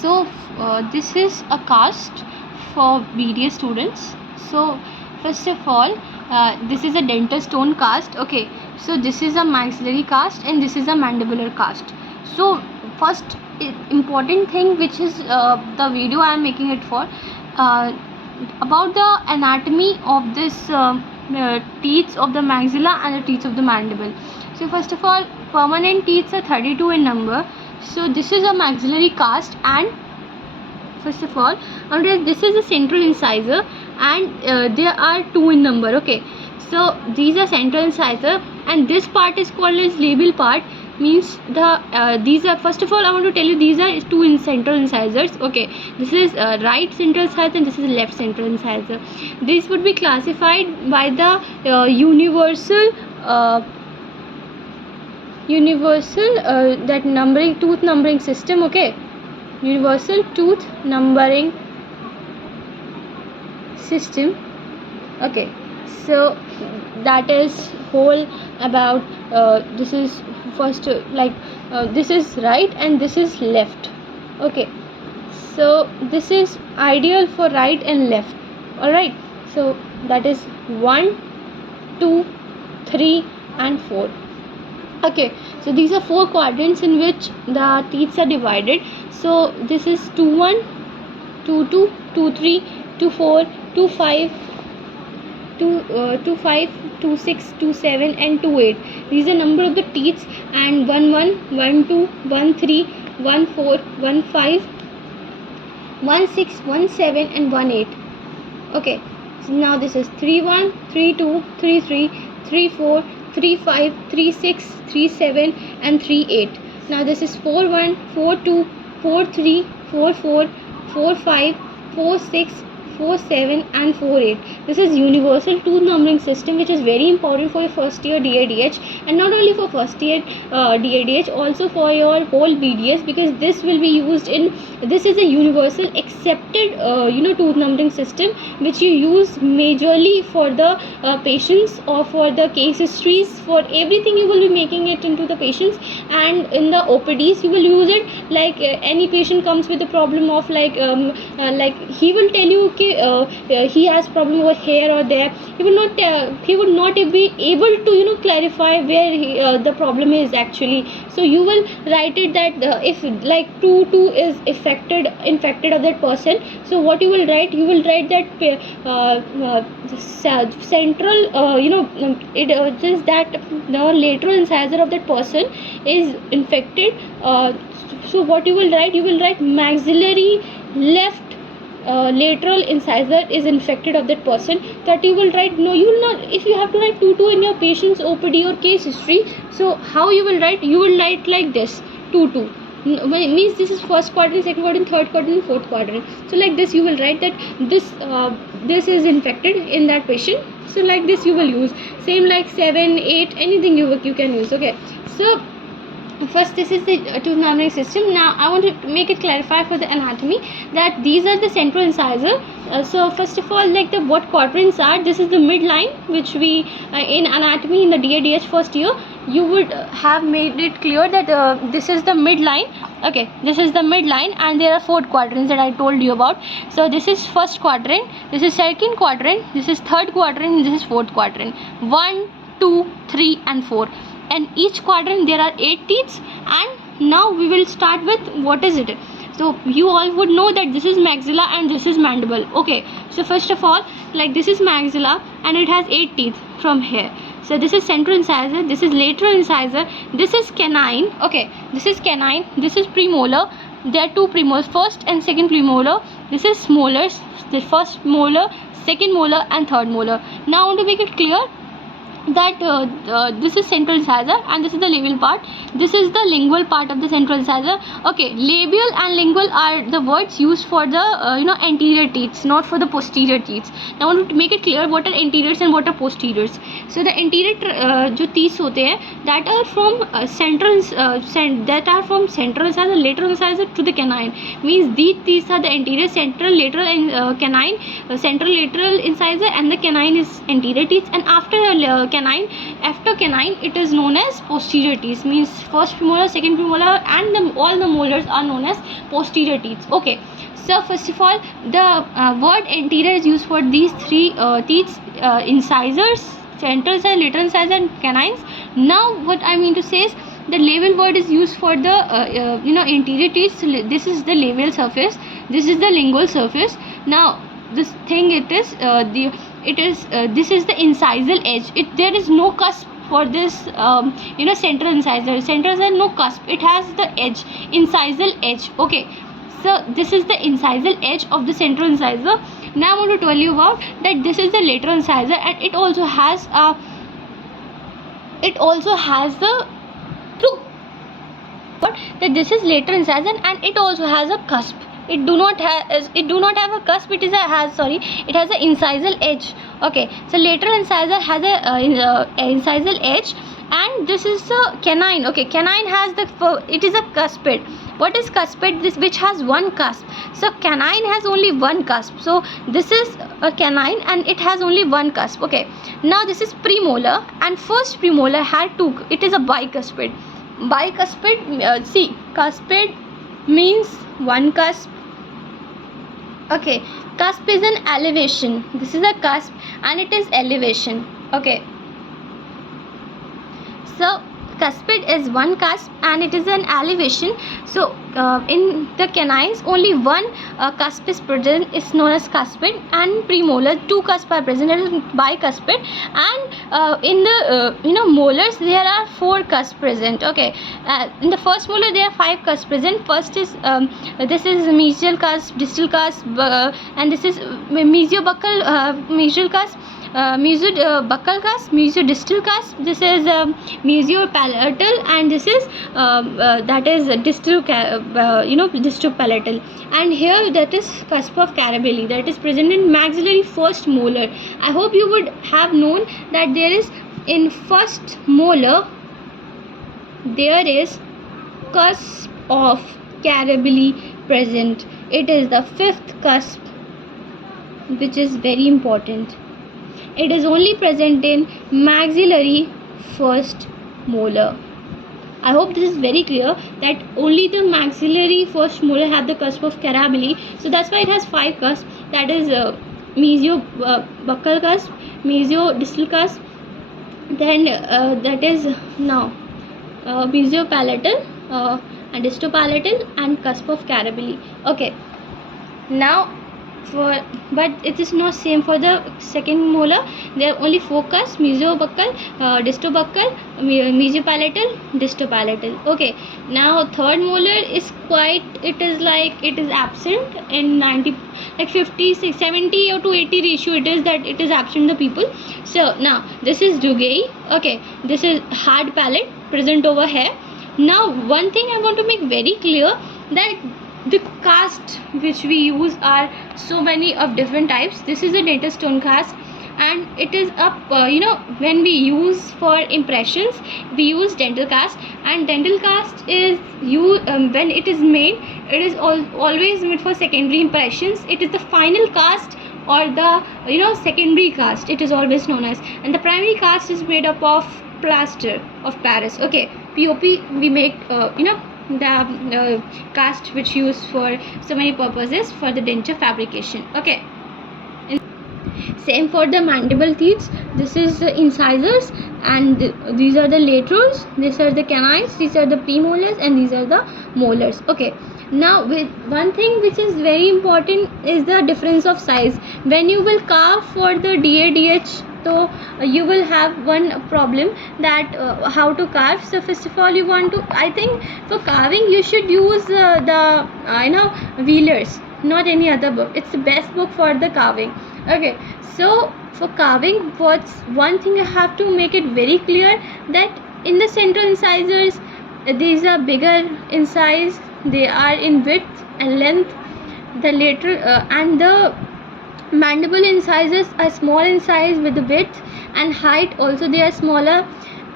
So this is a cast for BDS students. So first of all, this is a dental stone cast. Okay, so this is a maxillary cast and this is a mandibular cast. So first important thing, which is the video I am making it for, about the anatomy of this teeth of the maxilla and the teeth of the mandible. So first of all, permanent teeth are 32 in number. So this is a maxillary cast, and first of all, this is a central incisor, and there are 2 in number. Okay, so these are central incisor, and this part is called as labial part. Means these are, first of all I want to tell you, these are 2 in central incisors. Okay, this is right central incisor and this is left central incisor. This would be classified by the universal that numbering, tooth numbering system. Okay, universal tooth numbering system. Okay, so that is whole about this is first this is right and this is left. Okay, so this is ideal for right and left. All right, so that is 1, 2, 3 and 4. Okay, so these are 4 quadrants in which the teeth are divided. So this is 2, 1, 2, 2, 2, 3, 2, 4, 2, 5, 2, 5, 2, 6, 2, 7 and 2, 8. These are number of the teeth, and 1, 1, 1, 2, 1, 3, 1, 4, 1, 5, 1, 6, 1, 7 and 1, 8. Okay, so now this is 3, 1, 3, 2, 3, 3, 3, 4, 3, 5, 3, 6, 3, 7 and 3, 8. Now this is 4, 1, 4, 2, 4, 3, 4, 4, 4, 5, 4, 6, 4, 7 and 4, 8. This is universal tooth numbering system, which is very important for your first year DADH, and not only for first year DADH, also for your whole BDS, because this will be used in, this is a universal accepted tooth numbering system, which you use majorly for the patients or for the case histories. For everything you will be making it into the patients, and in the OPDs you will use it. Like any patient comes with a problem of like he will tell you he has problem over here or there. He would not be able to clarify where the problem is actually. So you will write it that if like 2 is infected of that person. So what you will write that central it is that the lateral incisor of that person is infected. So what you will write maxillary left lateral incisor is infected of that person. That you will write. No, you will not. If you have to write 2 in your patient's OPD or case history, so how you will write? You will write like this: 2. Means this is first quadrant, second quadrant, third quadrant, fourth quadrant. So like this you will write that this is infected in that patient. So like this you will use. Same like 7, 8, anything you can use. Okay, so first this is the tooth numbering system. Now I want to make it clarify for the anatomy that these are the central incisor. So first of all, like the what quadrants are, this is the midline, which we in anatomy in the DADH first year you would have made it clear that this is the midline. Okay, this is the midline, and there are 4 quadrants that I told you about. So this is first quadrant, this is second quadrant, this is third quadrant, this is fourth quadrant. 1, 2, 3 and 4, and each quadrant there are 8 teeth. And now we will start with what is it. So you all would know that this is maxilla and this is mandible. Okay, so first of all, like this is maxilla and it has 8 teeth from here. So this is central incisor, this is lateral incisor, this is canine. Okay, this is canine, this is premolar. There are 2 premolars, first and second premolar. This is molars, the first molar, second molar and third molar. Now I want to make it clear that this is central incisor and this is the labial part. This is the lingual part of the central incisor. Okay, labial and lingual are the words used for the anterior teeth, not for the posterior teeth. Now I want to make it clear what are anteriors and what are posteriors. So the anterior जो teeth होते हैं that are from central incisor, lateral incisor to the canine. Means these are the anterior, central, lateral and canine. Central, lateral incisor and the canine is anterior teeth, and after canine. After canine, it is known as posterior teeth. Means first premolar, second premolar, and all the molars are known as posterior teeth. Okay. So first of all, the word anterior is used for these three teeth: incisors, central incisor, lateral incisor, and canines. Now what I mean to say is, the labial word is used for the anterior teeth. So this is the labial surface, this is the lingual surface. Now this thing, this is the incisal edge. There is no cusp for this central incisor. Central incisor, no cusp, it has the edge, incisal edge. Okay, so this is the incisal edge of the central incisor. Now I want to tell you about that this is the lateral incisor, and it also has the that this is lateral incisor, and it also has a cusp. It do not have a cusp. It has an incisal edge. Okay, so lateral incisor has a incisal edge, and this is the canine. Okay, canine has it is a cuspid. What is cuspid? This which has one cusp. So canine has only one cusp. So this is a canine, and it has only one cusp. Okay, now this is premolar, and first premolar had two. It is a bicuspid. Bicuspid, see, cuspid means one cusp. Okay, cusp is an elevation. This is a cusp, and it is elevation. Okay, so cuspid is one cusp, and it is an elevation. So in the canines, only one cusp is present, is known as cuspid, and premolar two cusps are present, that is bicuspid. And in the molars, there are four cusps present. Okay, in the first molar there are five cusps present. First is this is mesial cusp, distal cusp, and this is mesiobuccal mesial cusp, mesiobuccal cusp, mesiodistal cusp. This is mesiopalatal, and this is that is distal distopalatal. And here that is cusp of Carabelli, that is present in maxillary first molar. I hope you would have known that there is in first molar there is cusp of Carabelli present. It is the fifth cusp, which is very important. It is only present in maxillary first molar. I hope this is very clear that only the maxillary first molar have the cusp of Carabelli. So that's why it has five cusps. That is mesiobuccal cusp, mesiodistal cusp, then that is now mesiopalatal and distopalatal, and cusp of Carabelli. Okay, now but it is not same for the second molar. There are only four cusps: mesiobuccal, distobuccal, mesiopalatal, distopalatal. Okay, now third molar is it is absent in 50, 70 or to 80 ratio. It is absent in the people. So now this is Dugay. Okay, this is hard palate present over here. Now one thing I want to make very clear, that the cast which we use are so many of different types. This is a dental stone cast, and it is up when we use for impressions, we use dental cast. And dental cast is when it is made, it is always made for secondary impressions. It is the final cast, or the secondary cast, it is always known as. And the primary cast is made up of plaster of Paris. Okay, POP we make the cast which used for so many purposes for the denture fabrication. Okay, same for the mandible teeth. This is the incisors, and these are the laterals, these are the canines, these are the premolars, and these are the molars. Okay, now with one thing which is very important is the difference of size. When you will carve for the DADH, so you will have one problem, that how to carve. So first of all, you want to, I think for carving you should use the Wheeler's, not any other book. It's the best book for the carving. Okay, so for carving, what's one thing I have to make it very clear, that in the central incisors, these are bigger in size, they are in width and length. The lateral and the mandible incisors are small in size with the width and height also, they are smaller.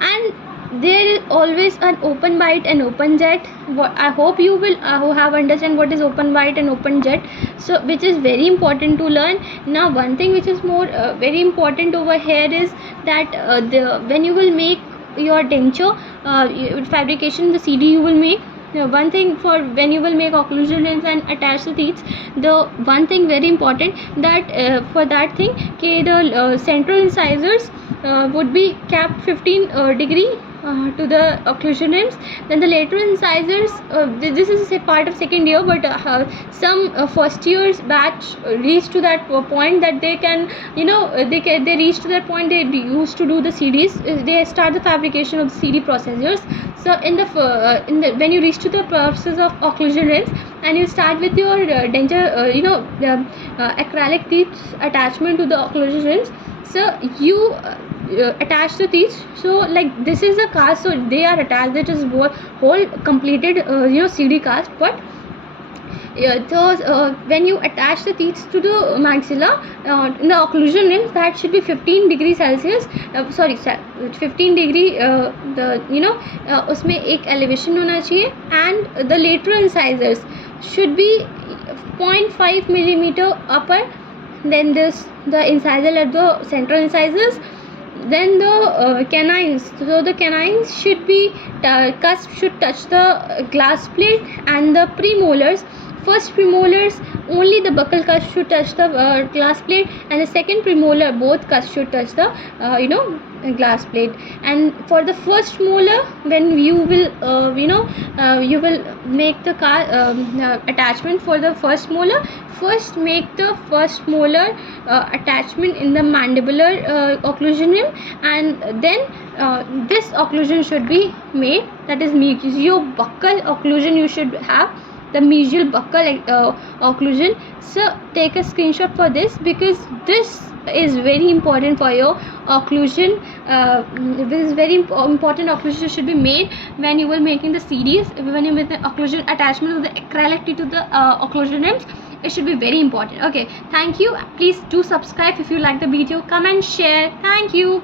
And there is always an open bite and open jet. I hope you will have understand what is open bite and open jet. so which is very important to learn. Now one thing which is more very important over here is that when you will make your denture fabrication, the CD you will make, one thing for when you will make occlusion lens and attach the teeth, the one thing very important that for that thing, the central incisors would be capped 15 degree to the occlusion lens. Then the lateral incisors, this is a part of second year, but some first years batch reach to that point that they can, they reach to that point they used to do the CDs, they start the fabrication of the CD procedures. So in the when you reach to the process of occlusion lens and you start with your denture, acrylic teeth attachment to the occlusion lens, so you attach the teeth. So like this is a cast, so they are attached, that is whole completed CD cast. But so when you attach the teeth to the maxilla in the occlusion lens, that should be 15 degree Celsius, 15 degree उसमें एक elevation होना चाहिए, and the lateral incisors should be 0.5 millimeter upper than the incisor at the central incisors. Then the canines, so the canines should be cusp should touch the glass plate, and the premolars, first premolars only the buccal cusp should touch the glass plate, and the second premolar both cusp should touch the glass plate. And for the first molar, when you will you will make the attachment for the first molar, first make the first molar attachment in the mandibular occlusion rim, and then this occlusion should be made, that is mesial-buccal occlusion you should have, the mesial-buccal occlusion. So take a screenshot for this, because this is very important for your occlusion. This is very important occlusion should be made when you were making the CDs, when you with the occlusion attachment of the acrylic to the occlusion rims. It should be very important. Okay, thank you. Please do subscribe if you like the video, comment, share. Thank you.